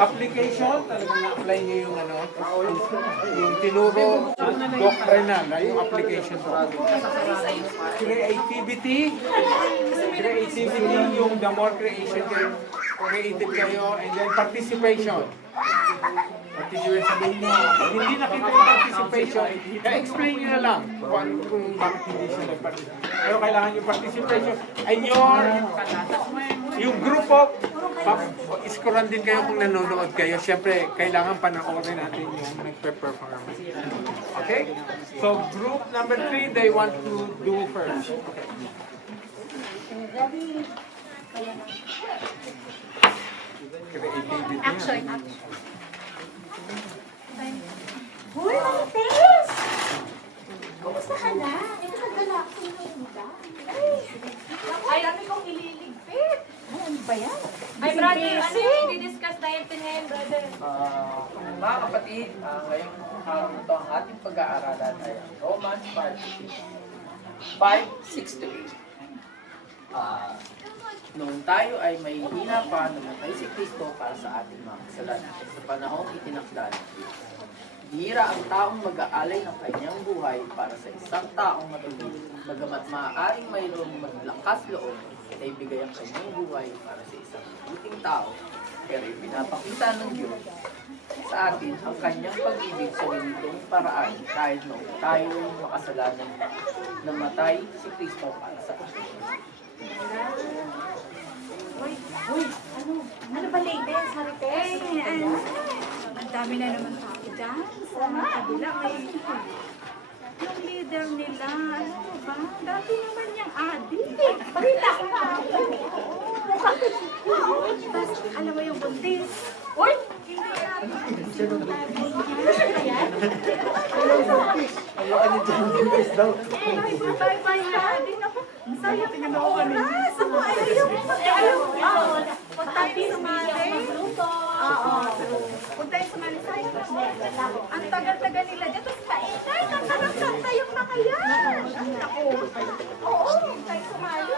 application, talagang na-apply nyo yung yung tinuro, doctrinal, yung application ko. Creativity, yung the more creative kayo, and then participation. Participation, sabihin nyo, hindi nakita yung participation, explain nyo na lang kung bakit hindi sila nag-participate. Pero kailangan yung participation, and yung group of, iskuran din kayo kung nanonood kayo. Siyempre, kailangan panoorin natin yung nagpe-perform. Okay? So, group number 3, they want to do first. Okay. Creativity. Action. Hoy, Marites! Kumusta ka na? Nagkagalaksi na yung muda. Ay, dami kong ililigpit. Ay, ano ba yan? Ay, brother, ano yung i-discuss natin ngayon, brother? Mga kapatid, ngayong araw na ito ang ating pag-aaralan ay ang Romans part 5, 6 to 8. Noong tayo ay may hina pa, namatay si Kristo para sa ating mga kasalanan sa panahong itinakda ng Diyos. Bihira ang taong mag-aalay ng kanyang buhay para sa isang taong matulog, bagamat maaaring mayroong maglakas loob na ibigay ang kanyang buhay para sa isang mabuting tao, pero ipinapakita ng Diyos sa atin ang kanyang pag-ibig sa ganitong paraan kahit noong tayo ay makasalanan, namatay si Kristo para sa atin. Uy, ano ba latest, Marites? Ang dami na naman tao dyan. Sa kabila, may yung leader nila, ano ba? Dati naman yung adik. Balita ko na. Tapos, alam mo yung buntis. Uy! Ay, bye-bye na adik. Ako, masaya ka na oras. Ako, ayaw. Punta tayo sumali. Oo. Punta tayo sumali tayo. Ang tagal-tagal nila dyan. Tapos painay, kanta yung mga yan. Ako. Oo, tayo sumali.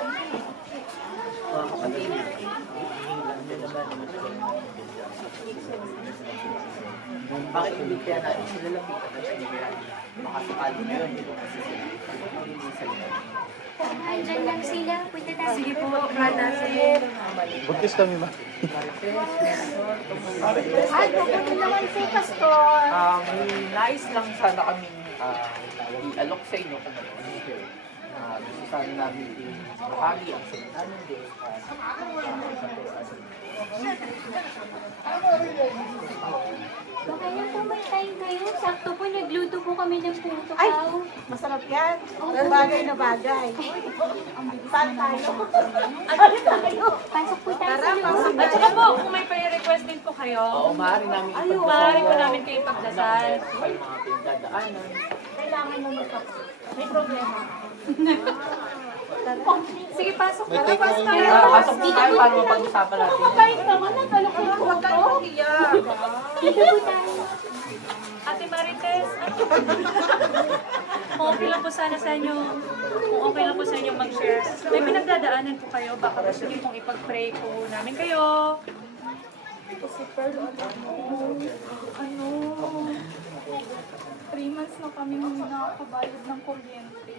Bakit hindi kaya natin sila lapitan at pinigilan? Makasakali ngayon dito kasi sila hindi sa liman. Andyan lang sila. Punta tayo. Sige po, brother. Buntis kami ba? Ay, pupunta naman si Pastor. May nais lang sana kami i-alok sa inyo kung ano gusto sana namin i-bahagi ang salita ng Diyos Baka yan po may time kayo. Sakto po, nagluto po kami ng puto Ay, kaw. masarap yan. Bagay na bagay. Saan tayo? Pasok po tayo sa Tara, loob. At saka po, kung may request din po kayo, Oo, maaari namin maaari po namin kayo ipagdasal. May mga pinagdadaanan. Kailangan mo magpapasok. May problema. Sige, pasok ka. Pasok po tayo para mapag-usapan natin. Mabait naman. Nagkalok ko Huwag kayong mag-iyak. Dito po tayo. Ate Marites, kung okay lang po sana sa inyo, kung okay lang po sa inyo mag-share. May pinagdadaanan po kayo, baka gusto niyo pong ipag-pray po namin kayo. Kasi pero ano, 3 months na kami nakakabayad ng kuryente.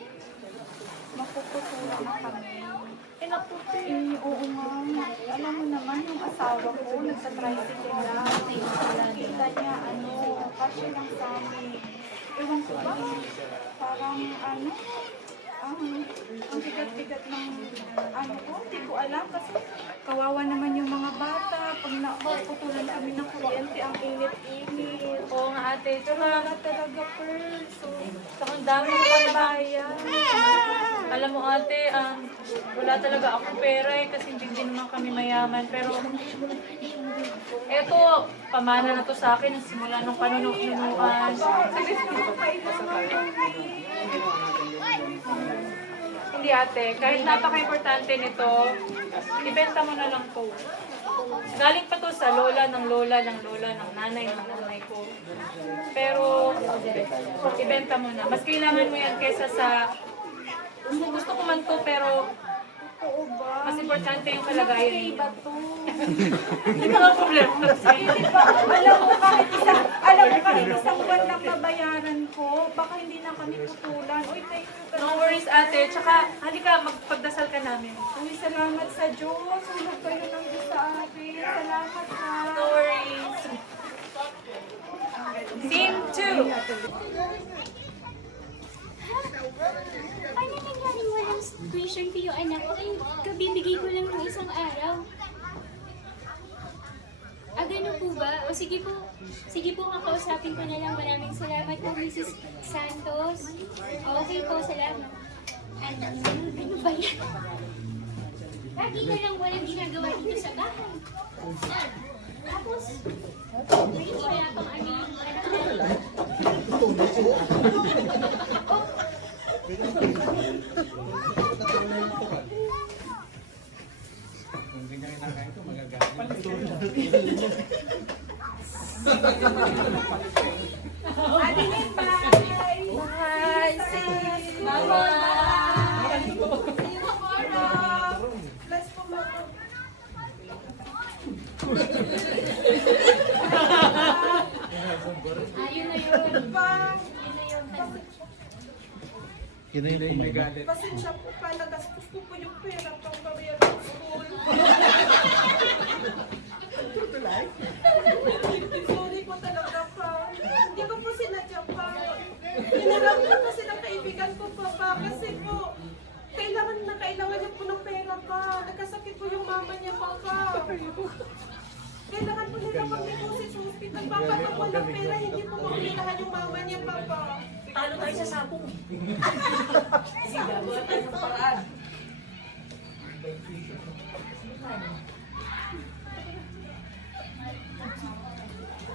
Mapuputulan na kami. Oo nga. Alam mo naman yung asawa ko, nagsa-tricycle na. Kita niya, kasi lang sa amin. Ewan ko ba, parang ang bigat-bigat ng ko, hindi ko alam kasi kawawa naman yung mga bata. Pag naputulan kami ng kuryente, ang init-init. Oo nga ate, Wala talaga, Pearl. So, saka ang dami ko pa naman. bayan. Alam mo ate, wala talaga akong pera kasi hindi naman kami mayaman. Pero eto, pamana na to sa akin simula nung panunuan. Hindi ate, kahit napaka-importante nito, ibenta mo na lang to. Galing pa to sa lola ng nanay ko. Pero, ibenta mo na. Mas kailangan mo yan kaysa sa, gusto ko man to pero Totoo ba? Mas importante yung kalagayan Okay niyo. ba to? Hindi ka nga problema na sa'yo. Hindi ba? Alam mo kahit isang buwan lang babayaran ko, baka hindi na kami tutulan. Uy, thank you talaga. No worries ate. Tsaka halika, magpagdasal ka namin. Uy, salamat sa Diyos. Hulog kayo ng Diyos sa akin. Salamat ha. No worries. Scene 2. Paano nangyaring walang tuition fee yung anak ko? Eh, kabibigay ko lang ng isang araw. Ah, ganun po ba? O sige po kakausapin ko na lang. Maraming salamat po, Mrs. Santos. Okay po, salamat. Ano ba yan? Lagi na lang walang ginagawa dito sa bahay. Tapos, wala pang ano yung anak natin. Kung ganyan yung nakain ito, magagaling. Ate Len, bye! Bye, sis! Bye-bye! See you tomorrow! Bless po, Mama. Ayun na yun. Bye! Yun na yun. Yun na yun. May galit. Pasensya po pa, nagastos ko po yung pera pang career ng school. Sorry po talaga pa. Hindi ko po sinadya pa. Hiniram ko kasi ng kaibigan ko pa kasi po kailangan niya po ng pera pa. Nagkasakit po yung mama niya pa. Kailangan po nila mag-deposit sa hospital. Papa, pag walang pera, hindi po makulilahan yung mama niya, Papa. Talo tayo sa sabong. Gagawa tayo ng paraan.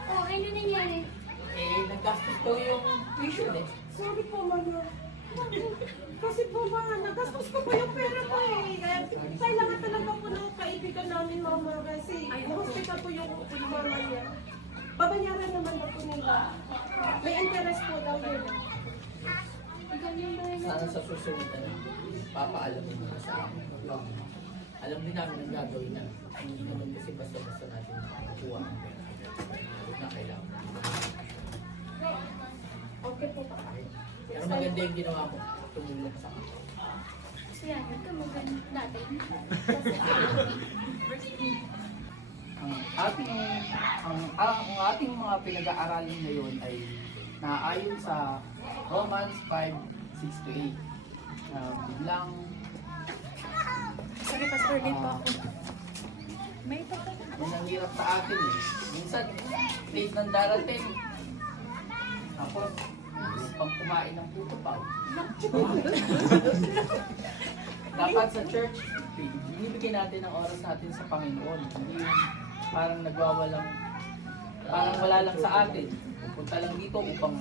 Oh, ano nangyari? Eh, naggastos daw yung tuition eh. Sorry po, Mama. Kasi po, Mama, nagastos ko po yung pera ko eh. Kailangan talaga po ng kaibigan namin, Mama. Kasi hospital po yung mama niya. Babayaran naman na po nila. May interest po daw yun. Ganyan ba yun? Sana sa susunod na papaalam mo na sa amin. Alam din namin ang gagawin na. Hindi naman kasi basta-basta natin makuha ang pera. Na kailangan. Okay po, Papa. Pero maganda yung ginawa mo. Tumulong sa akin. Kaya nagkamugan natin. Ang ating mga pinag-aaralin ngayon ay naayon sa Romans 5:6-8. Biglang Sorry, Pastor, late pa ako. May papa. yun ang hirap sa atin eh. Minsan, late nang darating. Tapos, pang kumain ng puto pa. Dapat sa church, binibigyan natin ang oras natin sa Panginoon. Hindi yung parang nagwawalang, parang wala lang sa atin. Pupunta lang dito upang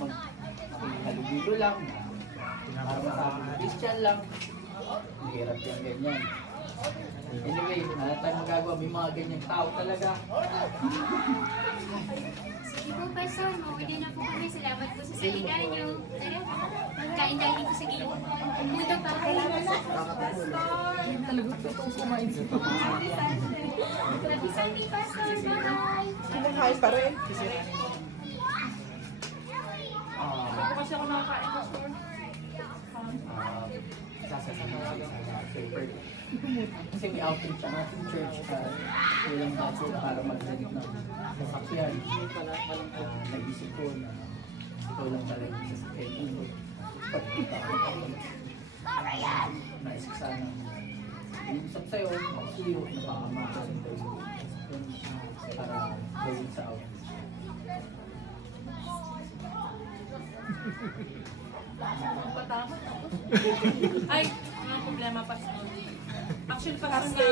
maghalubilo lang. Para masabi ng Christian lang. Ang hirap yung ganyan. Anyway, wala tayong magagawa. May mga ganyang tao talaga. Sige po, Pastor. Mawili na po kami. Salamat po sa salita niyo. Tara, magkain tayo dito sa gilid. Puto pa. Happy Sunday, Pastor. Bye! Kinakain pa rin. Ako kasi ako nakakain, Pastor. Sasasama sa paper. Kasi may outreach ang ating church walang budget para mag-rent ng sasakyan. Nag-isip ko na ikaw lang pala yung sasakyan mo. Pagkita ko naisip sana inisip sa'yo, masuyo, napakamahan para gawin sa outreach. Patama. Ay, mga problema, Pastor. Actually, Pastor nga.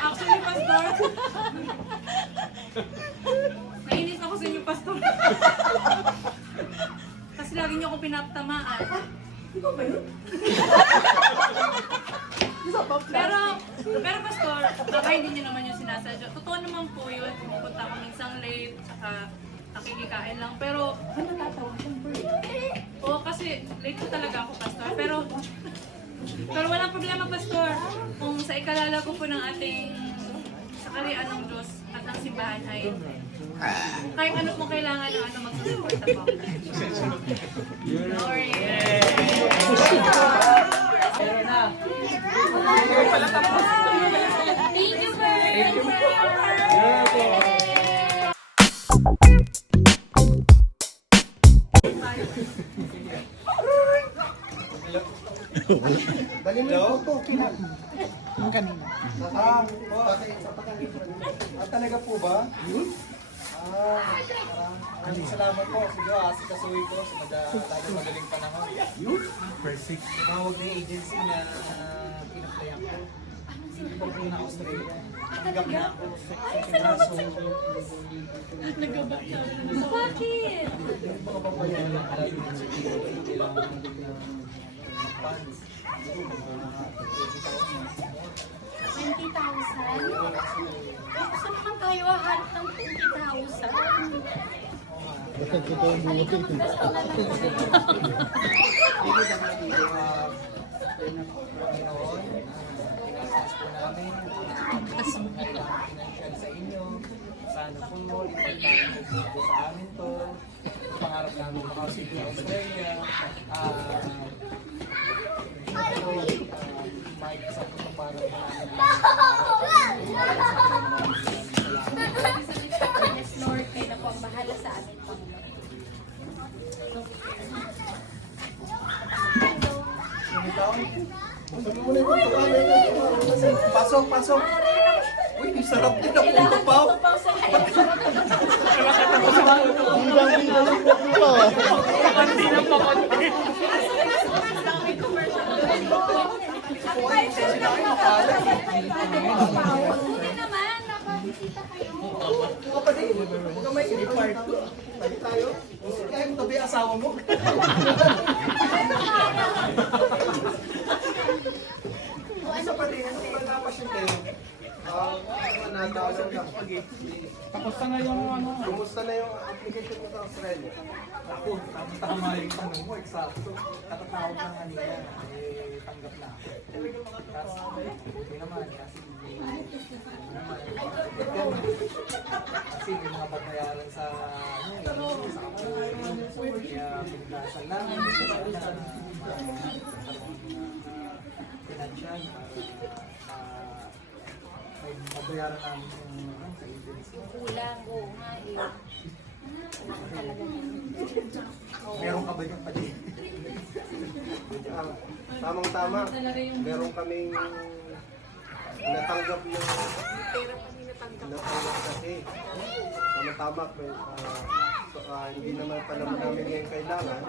Actually, Pastor. Nainis ako sa inyo, Pastor. Kasi lagi niyo ako pinaptamaan. Pero Pastor, baka hindi niyo naman yung sinasadya. Totoo naman po yun. Pumupunta ako minsang late, saka nakikikain lang. Pero, oo, kasi late na talaga ako, Pastor. Pero, Pero walang problema, Pastor. Kung sa ikalala ko po ng ating sa kariyan ng Diyos at ng simbahan ay kahit ano po kailangan ng ano magsusuporta po. Glory. Meron na. Thank you very Dali mo yung photo, kina. Yung kanina. Talaga po ba? Maraming salamat po. Sige, asikasuhin ko sa lalo magaling panahon. Perfect. Tumawag na yung agency na pinaplayan ko. Hindi po po na Australia. Hanggang na ako. Kaso, Bakit? mga papayaran na kailangan ng funds. 20,000? Gusto naman tayo hahanap ng 20,000. Halika, maggasto na lang Financial sa inyo. Sana po, ipagpapalagay po sa amin to. Pangarap namin makasigil sa Australia. Mike, sa po para Yes, Lord, kayo na po ang bahala sa amin, Panginoon. Pasok, pasok! Uy, sarap din ang puto, Pao! Buti naman, nakabisita kayo. Kapatid, huwag ka may inipart. Tayo tayo. Kaya mo tabi asawa mo. Isa pa rin, ano ba napasyente? Natawag ka. Kamusta na yung ano? Kumusta na yung application mo sa Australia? Ako, tama yung tanong mo, eksakto. Katatawag na kanina, tanggap na ako. Kasi, hindi naman, kasi may mga pagbayaran sa kaya pinagdasal namin sa financial may pagbayaran namin sa agency. Kulang, oo nga eh. Meron ka ba yung pati? Tamang-tama. Meron kaming natanggap na natanggap kasi. Tama-tama. Hindi naman pa naman namin ngayon kailangan.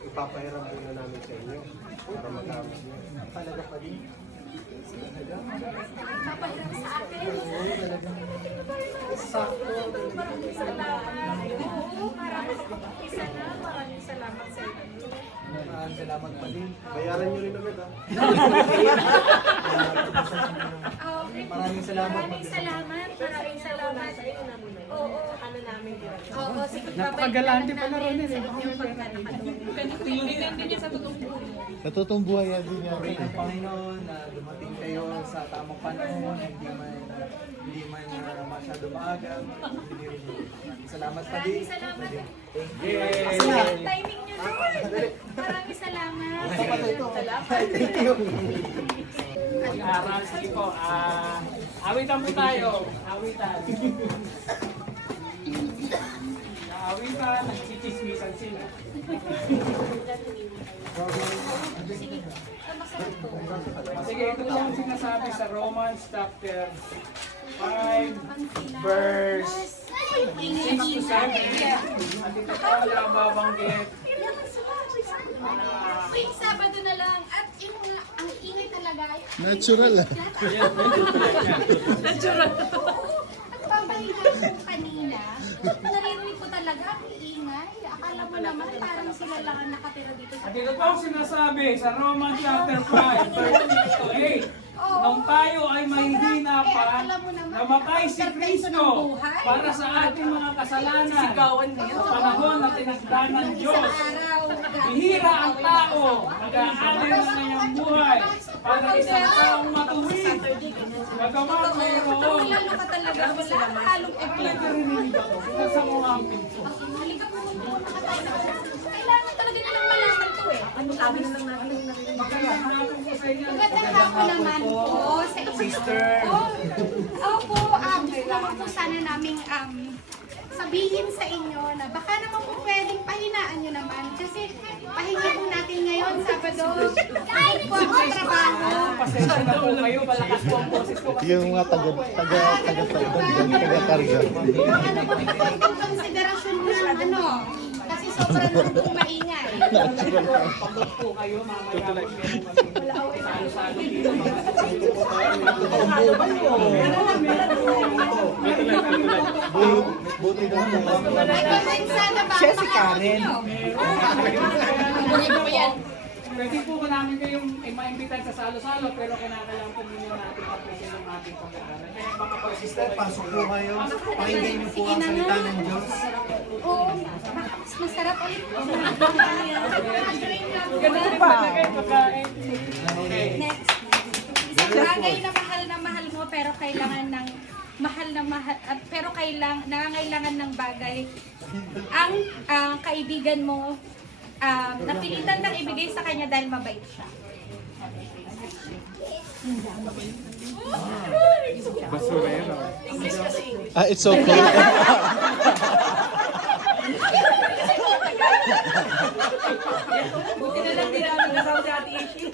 Ipapahiram muna namin sa inyo para magamit nyo. Talaga pa din. Papahiram sa akin. Sakto. Maraming salamat. Oo, para makapag-umpisa na. Maraming salamat sa inyo. Maraming salamat pa din. Bayaran nyo rin agad ha. Okay. Maraming salamat. Maraming salamat. Maraming salamat. Oo. Ano namin yun? Oo, sige. Napakagalante pala ron eh. Yung pagkakataon. Kaibigan din niya sa totoong buhay. Natutong buhay yan din niya. Pray ng Panginoon na dumating kayo sa tamang panahon, hindi man masyado maaga. Salamat pa din. Maraming salamat. Yay! Timing nyo doon. Maraming salamat. Thank you. Aral, sige po. Awitan po tayo. Awitan. Awitan, nagchichismisan sila. Sige, ito po ang sinasabi sa Romans chapter 5, verse 6 to 7. At ito po ang babanggit. Tuwing Sabado na lang. At yung mga, ang ingay talaga. Natural ah. Natural. Nagpapahinga ko kanina. Naririnig ko talaga ang ingay. Akala mo naman parang sila lang ang nakatira dito sa At ito po ang sinasabi sa Romans chapter 5, verse 6 to 8. Nung tayo ay mahihina pa, namatay si Kristo para sa ating mga kasalanan sa panahon na tinagda ng Diyos. araw. Bihira ang tao, mag-aalay ng kanyang buhay para isang taong matuwid. Bagamat mayroon. Lalo ka talaga, wala halong effort. Narinig ako, binasa mo ang pinto. Halika po, magpupunta ka tayo. Kailangan talaga nilang malaman to eh. Ano sabi na lang natin? Magandang hapon po sa inyo. Magandang hapon naman po sa inyo. Sister. Opo, gusto naman po sana namin sabihin sa inyo na baka naman po pwedeng pahinaan nyo naman. Kasi pahinga po natin ngayon, Sabado. Dahil po ako trabaho. Pasensya na po kayo, malakas po ang boses ko. Yung mga taga-karga. Ano po, ito po konsiderasyon na kasi sobrang po maingay. Pagod po kayo, mamaya. Salo-salo dito. Buti na Ay, sana ba? Siya si Karen. Pwede po ba namin kayong ma-imbitan sa salo-salo pero kinakailangan po muna natin tapusin ang ating pag-aaral. Kaya baka po, Sister, pasok po kayo. Pakinggan niyo po ang salita ng Diyos. Oo, mas masarap ulit. ganun pa kayo pagkain. Next. Isang bagay na mahal mo pero kailangan ng pero nangangailangan ng bagay ang kaibigan mo napilitan kang ibigay sa kanya dahil mabait siya. Basurero. It's okay. Buti na lang din namin kasama si Ate Ishi.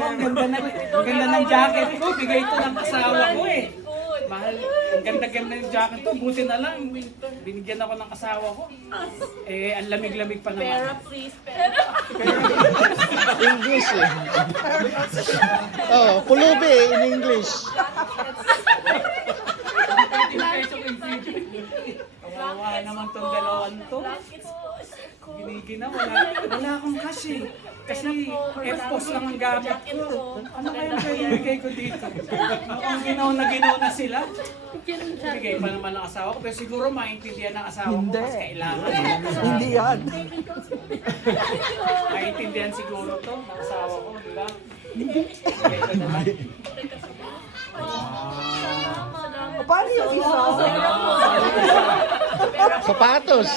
Ang ganda ng jacket ko. Bigay ito ng asawa ko eh. Mahal. Ang ganda-ganda ng jacket ko. Buti na lang. Binigyan ako ng asawa ko. Eh, ang lamig-lamig pa naman. Pera, please, pera. English eh. Oh, pulubi in English. 30 peso in future. Kawawa naman tong dalawang to. Ginigina, wala akong cash eh. Kasi F-post lang ang gamit ko. Ano kaya ibigay ko dito? Mukhang ginaw na sila. Bigay pa naman ng asawa ko. Pero siguro maintindihan ng asawa ko kasi kailangan. Hindi yan. Maintindihan siguro to ng asawa ko, di ba? Bigay ko na lang. Paano yung isa? Sapatos.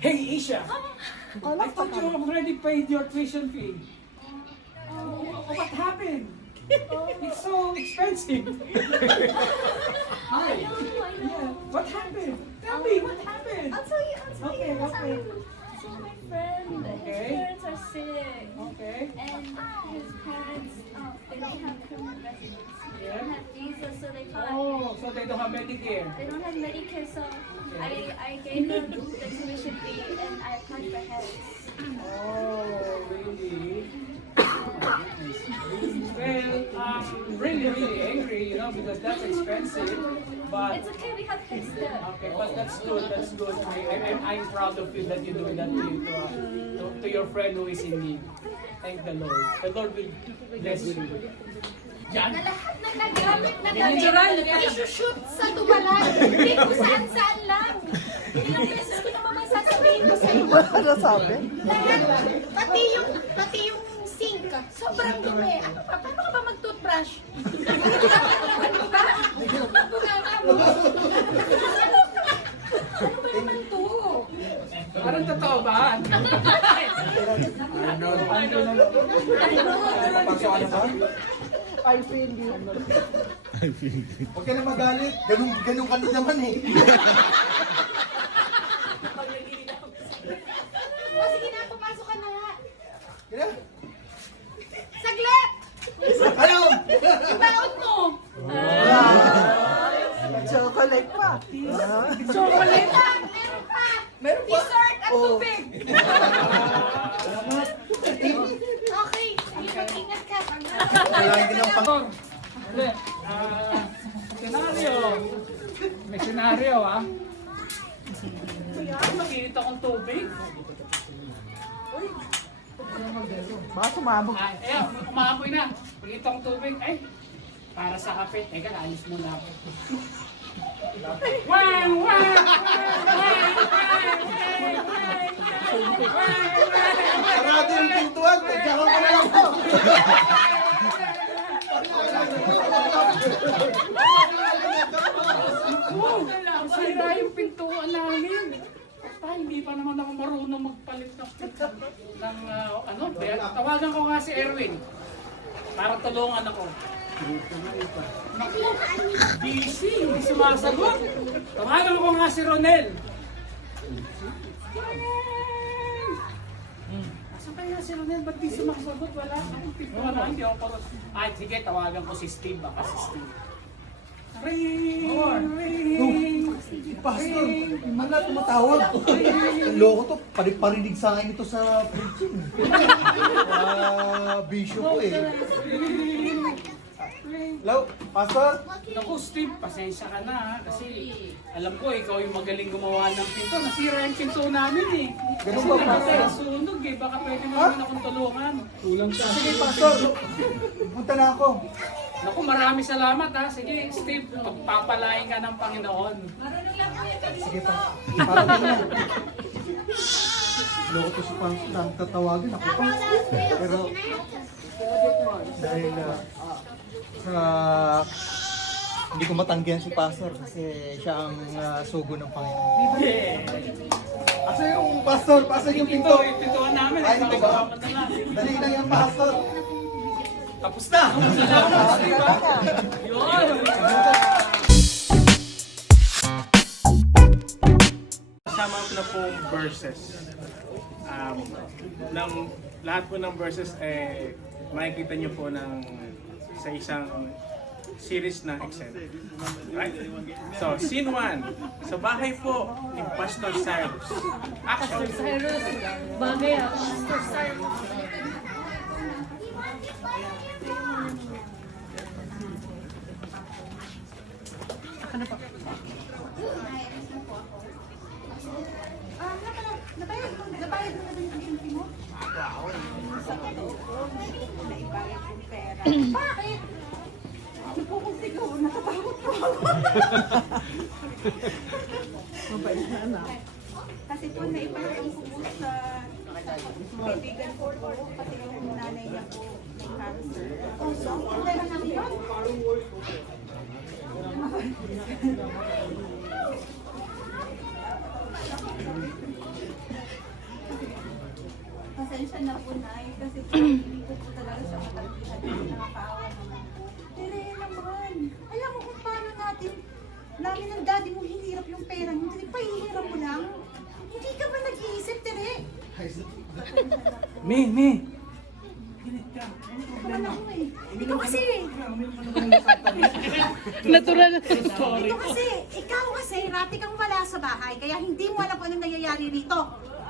Hey Isha! I thought you already paid your tuition fee. What happened? It's so expensive. Hi. Yeah. What happened? Tell me what happened. I'll tell you. Okay, okay. So my friend, Okay. his parents are sick. Okay. And his parents, they don't have permanent residence. They don't have visa, so they thought Oh, so they don't have Medicare. they don't have Medicare. So I gave them the tuition fee and I applied for health. Oh, really? Well, I'm really angry, because that's expensive. But It's okay, we have fixed it. okay, but that's good. That's good. I'm proud of you that you do that to your friend who is in need. Thank the Lord. The Lord will bless you. Yan. Na lahat ng nagamit na damit, isushoot sa dumalan. Hindi ko saan-saan lang. Ilang beses ko naman may sasabihin ko sa iyo. Ano sabi? Lahat, pati yung sink, sobrang dumi. Paano ka ba mag-toothbrush? Ano ba? Ano ba naman to? Parang totoo ba? I feel you. Huwag ka na magalit. Ganun ka din naman eh. O sige na, pumasok ka na nga. Kaya? Saglit! Ano? Ibaon mo! Chocolate pa. Chocolate pa! Meron pa! Dessert at tubig! Okay, sige, mag-ingat ka. Kailangan din ng pang... Hindi. Senaryo. May senaryo, ah. Mag-init akong tubig. Baka sumabog. Umaamoy na. Mag-init akong tubig. Ay, para sa kape. Teka, naalis muna ako. Wang! Wang! Nagkaroon ka na lang po. Sira yung pintuan namin. Pa, hindi pa naman ako marunong magpalit ng ano, tawagan ko nga si Erwin para tulungan ako. Naku, busy, hindi sumasagot. Tawagan ko nga si Ronel. Asa kaya si Ronel? Ba't di sumasagot? Wala akong pintuan na, hindi ako parang... Ay, sige, tawagan ko si Steve, baka si Steve. Ring! Ring! Pastor, yung mga tumatawag. Ang loko to, parinig sa akin ito sa preaching. Bishop ko eh. Hello, Pastor? Naku, Steve, pasensya ka na ha, kasi alam ko ikaw yung magaling gumawa ng pinto. Nasira yung pinto namin eh. Ganun ba, Pastor? Nasunog eh, baka pwede mo naman akong tulungan. Tulang siya. Sige, Pastor. Punta na ako. Naku, marami salamat ha. Sige, Steve, pagpapalain ka ng Panginoon. Sige pa. Para din yan. Loko to si Pastor. Ang tatawagin ako pa. Pero dahil hindi ko matanggihan si Pastor kasi siya ang sugo ng Panginoon. Asa yung Pastor? Asa yung pinto? Yung pintuan namin, Ay, hindi ko. kasama na natin. Dali na yan, Pastor. Tapos na! Salamat, Steve ha. Yun! Kasama ko na pong verses. Ng lahat po ng verses makikita niyo po sa isang series na Excel. Right? So, scene 1. Sa bahay po ni Pastor Cyrus. Action! Bagay ako. Nabayad mo na ba yung tuition mo? Naibayad yung pera. Bakit? Ano po kung siguro? Natatakot po ako. Mabait na anak. Kasi po naibayad ko po sa kaibigan ko po. Kasi yung nanay niya po may cancer. So, ang pera namin yun. Pasensya na po, Nay. Kasi po, hindi ko po talaga siya matagpihan ng nakakaawa naman. Pero yun naman. Alam mo kung paano namin ng daddy mo hinirap yung pera mo. Hindi pa hihiram mo lang. Hindi ka ba nag-iisip, Tere? Me! Ginit ka. Kaman ako eh. Ikaw kasi. Natural na Ikaw kasi, rati kang wala sa bahay. Kaya hindi mo alam kung anong nangyayari rito.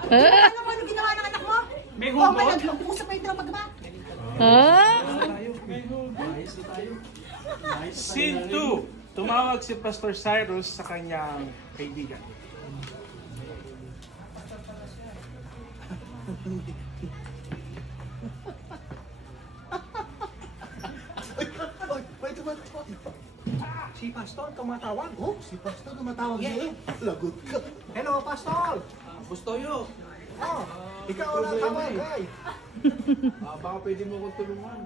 Hindi mo alam kung anong ginawa ng anak mo. May O, hugot? mag-usap pa yung trauma ba? Scene 2. Tumawag si Pastor Cyrus sa kanyang kaibigan. Si Pastor tumatawag. Oh, si Pastor tumatawag sa'yo. Lagot ka. Hello, Pastor. Gustoyo, Oh, ikaw na tawag, ay. baka pwede mo akong tulungan.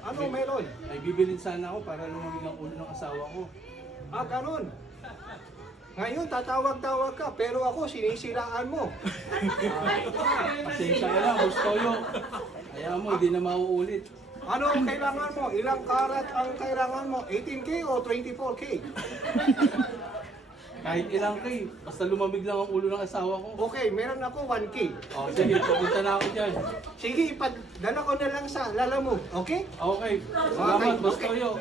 Ano meron? Ay, bibilin sana ako para lumamig ang ulo ng asawa ko. Ganun. Ngayon, tatawag-tawag ka, pero ako, sinisiraan mo. Pasensya ka lang, Gustoyo. Kaya mo, hindi na mauulit. Ano ang kailangan mo? Ilang karat ang kailangan mo? 18K o 24K? Kahit ilang kay, basta lumamig lang ang ulo ng asawa ko. Okay, meron ako 1K. O, sige, pupunta na ako dyan. Sige, ipadala ko na lang sa lala mo. Okay? Okay, salamat, Gustoyo.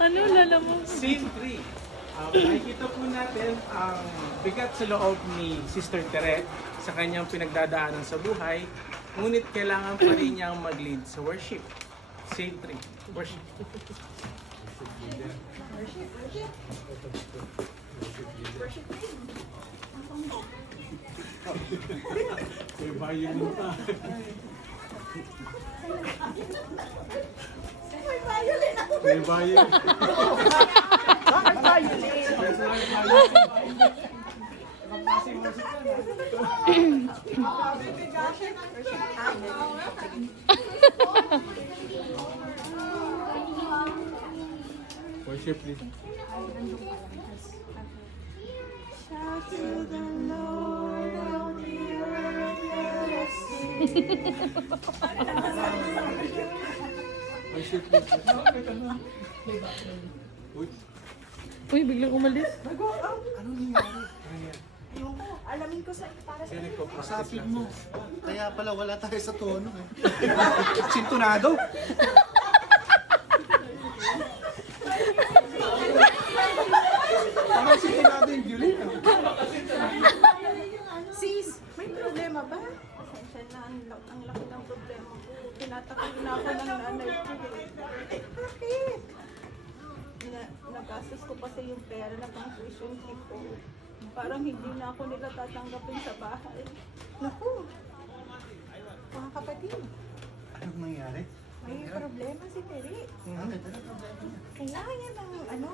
Ano lala mo? Scene 3. Nakikita po natin ang bigat sa loob ni Sister Teret sa kanyang pinagdadaanan sa buhay, ngunit kailangan pa rin niyang mag-lead sa worship. Scene 3. Worship. May bayan mo pa. May bayan. Bakit violin? Worship please. Shout to the Lord of the earth, let us sing. Worship please. Uy, biglang umalis. Ayoko, alamin ko sa para sa Usapin mo. Kaya pala wala tayo sa tono eh. Sintonado. Parang sintonado yung Julie. Sis, may problema ba? Pasensya na, ang laki ng problema ko. Tinatakot na ako ng nanay ko. Bakit? Nagastos ko pa sa yung pera na pang tuition fee ko. Parang hindi na ako nila tatanggapin sa bahay. Naku, mga kapatid, Anong nangyari? may problema si Terry. Bakit? Kailangan niya ng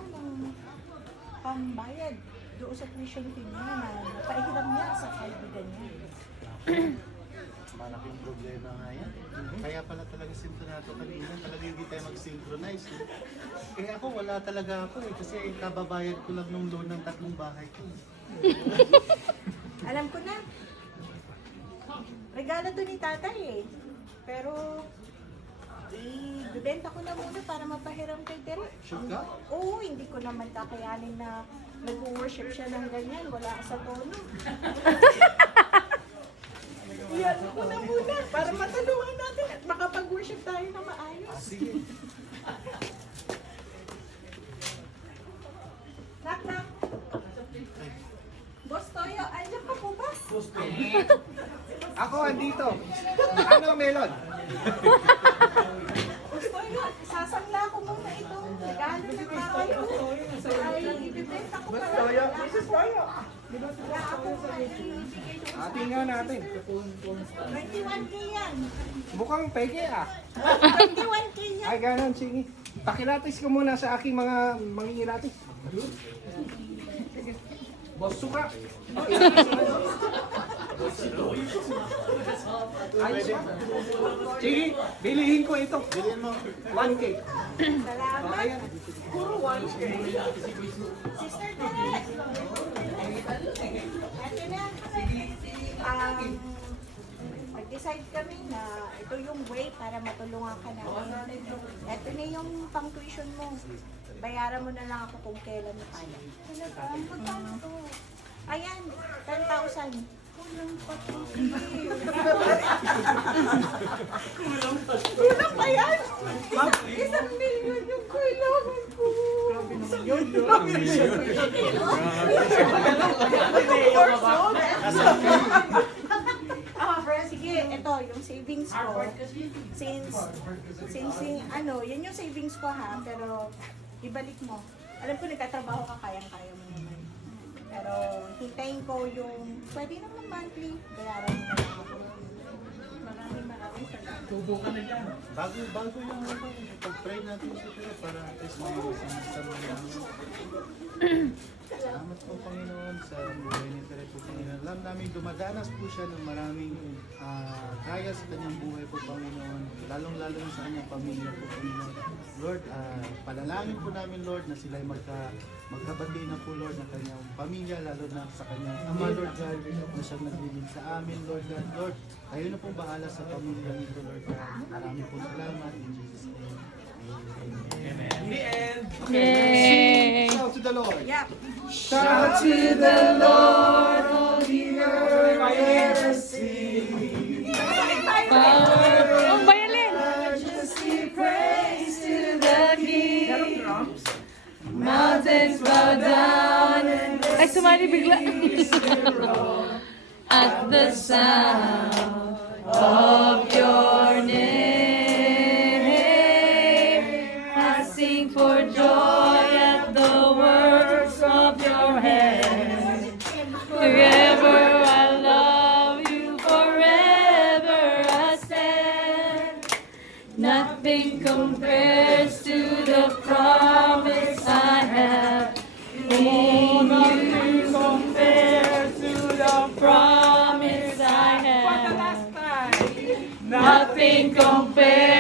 pambayad doon sa tuition fee niya na paihiram niya sa kaibigan niya. Malaking problema nga yan. Kaya pala talaga sintonado kanina. Talaga hindi tayo mag-synchronize. Eh. Kaya ako, wala talaga ako eh. Kasi kababayad ko lang nung loan ng 3 bahay ko. Alam ko na. Regalo to ni tatay eh. Pero, ibibenta ko na muna para mapahiram kay Tere. Sure ka? Oo, hindi ko naman kakayanin na nag-worship siya ng ganyan. Wala sa tono. Iyan ko na muna para matulungan natin at makapag-worship tayo na maayos. Sige. Knock, knock. Boss Toyo, andyan ka po ba? Ako andito. Ano melon? Boss Toyo, sasangla ko muna itong regalo ng tayo. Ay, ibibenta ko pala. Boss Toyo. Wala ako ibigay doon sa Ating nga natin. 21K yan. Mukhang peke ah. 21K yan. Ay ganon, sige. Pakilatis ko muna sa aking mga mangingilatis. Boss suka. Ay, sige, bilihin ko ito. Bilihin mo. 1K. Salamat. Puro 1K. Sister Teres. Ito na. Nag-decide kami na ito yung way para matulungan ka namin. Ito na yung pang-tuition mo. Bayaran mo na lang ako kung kailan mo kaya. Talaga? Magkano to? Ayan, 10,000. Kulang pa to. Kulang pa yan? Isang milyon yung kailangan ko. Sige, ito yung savings ko. Since yan yung savings ko ha, pero ibalik mo. Alam ko nagtatrabaho ka, kayang-kaya mo naman. Pero hintayin ko yung, pwede naman monthly, bayaran mo na lang ako. Maraming salamat. Tubo ka na dyan. Bago yung pag-pray natin sa Pilipinas para at least may sama namin. Salamat po Panginoon sa buhay ni Tere po Panginoon. Alam namin dumadanas po siya ng maraming kaya sa kanyang buhay po Panginoon. Lalong-lalo sa kanyang pamilya po Panginoon. Lord, panalangin po namin Lord na sila ay magkabati na po Lord ng kanyang pamilya, lalo na sa kanyang ama Lord God, na siyang naglilid sa amin Lord God. Lord, kayo na po bahala sa pamilya nito Lord God. Maraming po salamat in Jesus' name. Amen. The end. Yay! Shout to the Lord. Yeah. Shout to the Lord, all the earth, let us sing. Ang violin! Majesty, praise to the King. Mountains bow down and ay, sumali bigla. At the sound of your name, I sing for joy at the works of your hands. Forever I love you, forever I stand. Nothing compares to the promise I have in you. Nothing compares to Nothing compares.